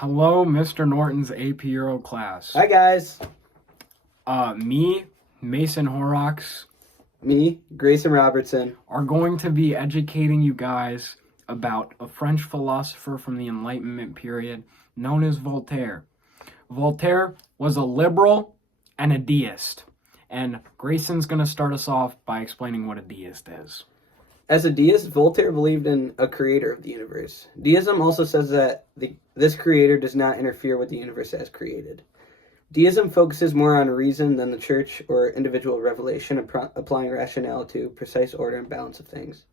Hello, Mr. Norton's AP Euro class. Hi, guys. Me, Mason Horrocks, Me, Grayson Robertson. are going to be educating you guys about a French philosopher from the Enlightenment period known as Voltaire. Voltaire was a liberal and a deist. And Grayson's going to start us off by explaining what a deist is. As a deist, Voltaire believed in a creator of the universe. Deism also says that this creator does not interfere with the universe as created. Deism focuses more on reason than the church or individual revelation, applying rationale to precise order and balance of things.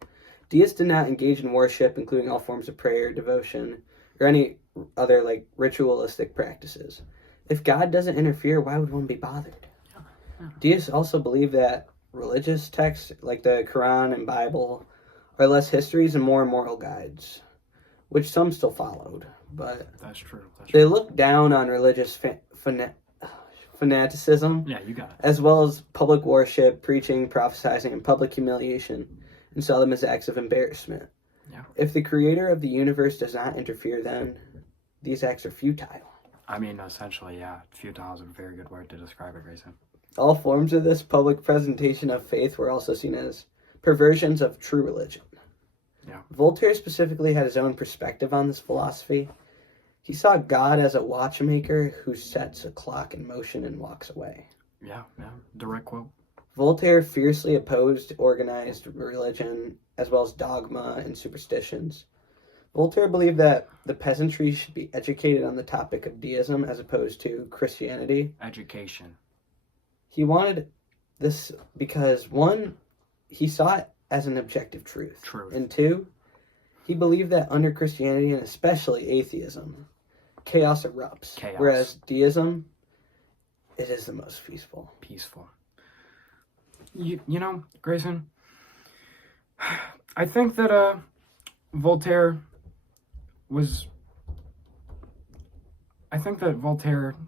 Deists do not engage in worship, including all forms of prayer, devotion, or any other ritualistic practices. If God doesn't interfere, why would one be bothered? Deists also believe that religious texts like the Quran and Bible are less histories and more moral guides, which some still followed, but That's true. they look down on religious fanaticism, Yeah, you got it. as well as public worship, preaching, prophesying, and public humiliation, and saw them as acts of embarrassment. Yeah. If the creator of the universe does not interfere, then these acts are futile. I mean, essentially, yeah, futile is a very good word to describe it, Grayson. All forms of this public presentation of faith were also seen as perversions of true religion. Yeah. Voltaire specifically had his own perspective on this philosophy. He saw God as a watchmaker who sets a clock in motion and walks away. Yeah, direct quote. Voltaire fiercely opposed organized religion as well as dogma and superstitions. Voltaire believed that the peasantry should be educated on the topic of deism as opposed to Christianity. Education. He wanted this because, one, he saw it as an objective truth. And two, he believed that under Christianity, and especially atheism, chaos erupts. Whereas deism, it is the most peaceful. You know, Grayson, I think that Voltaire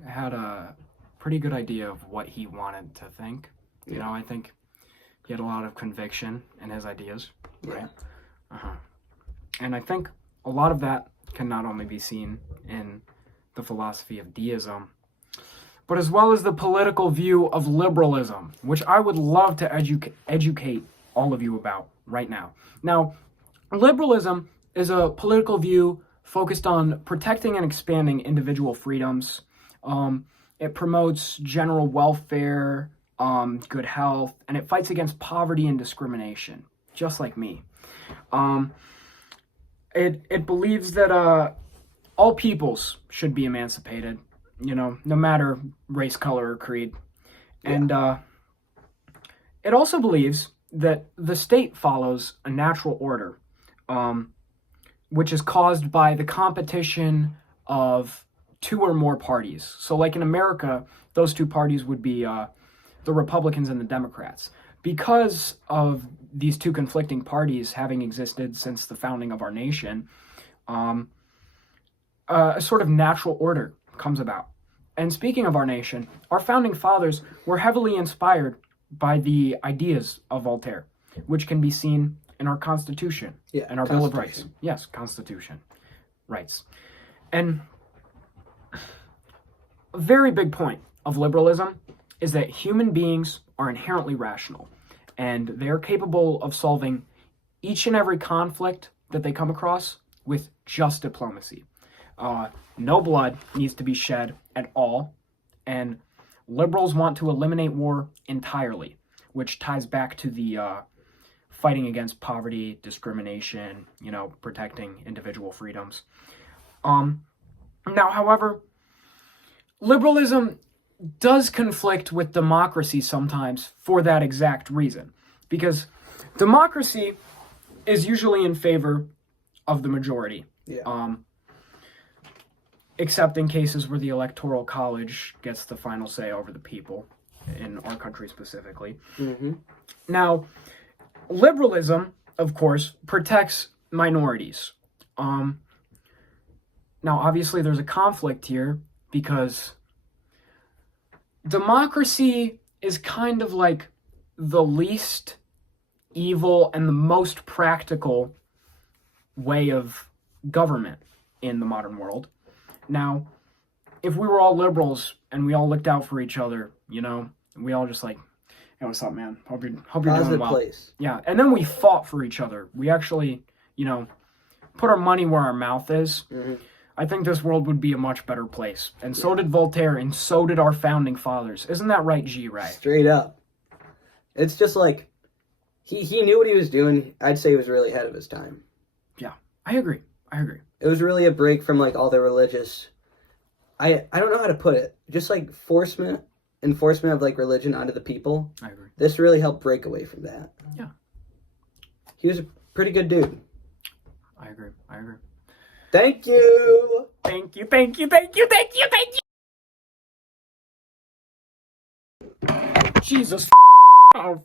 had a pretty good idea of what he wanted to think. You know, I think he had a lot of conviction in his ideas, right? And I think a lot of that can not only be seen in the philosophy of deism, but as well as the political view of liberalism, which I would love to educate all of you about right now. Now, liberalism is a political view focused on protecting and expanding individual freedoms. It promotes general welfare, good health, and it fights against poverty and discrimination, just like me. It believes that all peoples should be emancipated, no matter race, color, or creed. And it also believes that the state follows a natural order, which is caused by the competition of two or more parties. So like in America, those two parties would be the Republicans and the Democrats. Because of these two conflicting parties having existed since the founding of our nation, a sort of natural order comes about. And speaking of our nation, our founding fathers were heavily inspired by the ideas of Voltaire, which can be seen in our Constitution and our Bill of Rights. Yes, Constitution. Rights. And a very big point of liberalism is that human beings are inherently rational, and they're capable of solving each and every conflict that they come across with just diplomacy. No blood needs to be shed at all, and liberals want to eliminate war entirely, which ties back to the fighting against poverty, discrimination, protecting individual freedoms. Now, however, liberalism does conflict with democracy sometimes for that exact reason, because democracy is usually in favor of the majority, except in cases where the Electoral College gets the final say over the people, in our country specifically. Now, liberalism, of course, protects minorities. Now, obviously, there's a conflict here because democracy is kind of like the least evil and the most practical way of government in the modern world. Now, if we were all liberals and we all looked out for each other, you know, and we all just like, hey, what's up, man? Hope you're doing Positive well. place. Yeah, and then we fought for each other. We actually, you know, put our money where our mouth is. Mm-hmm. I think this world would be a much better place. And so did Voltaire, and so did our founding fathers. Isn't that right, G. Ray? Straight up. It's just like, he knew what he was doing. I'd say he was really ahead of his time. Yeah, I agree. It was really a break from like all the religious, I don't know how to put it, just like enforcement of like religion onto the people. I agree. This really helped break away from that. Yeah. He was a pretty good dude. I agree. Thank you. Thank you. Jesus. Oh.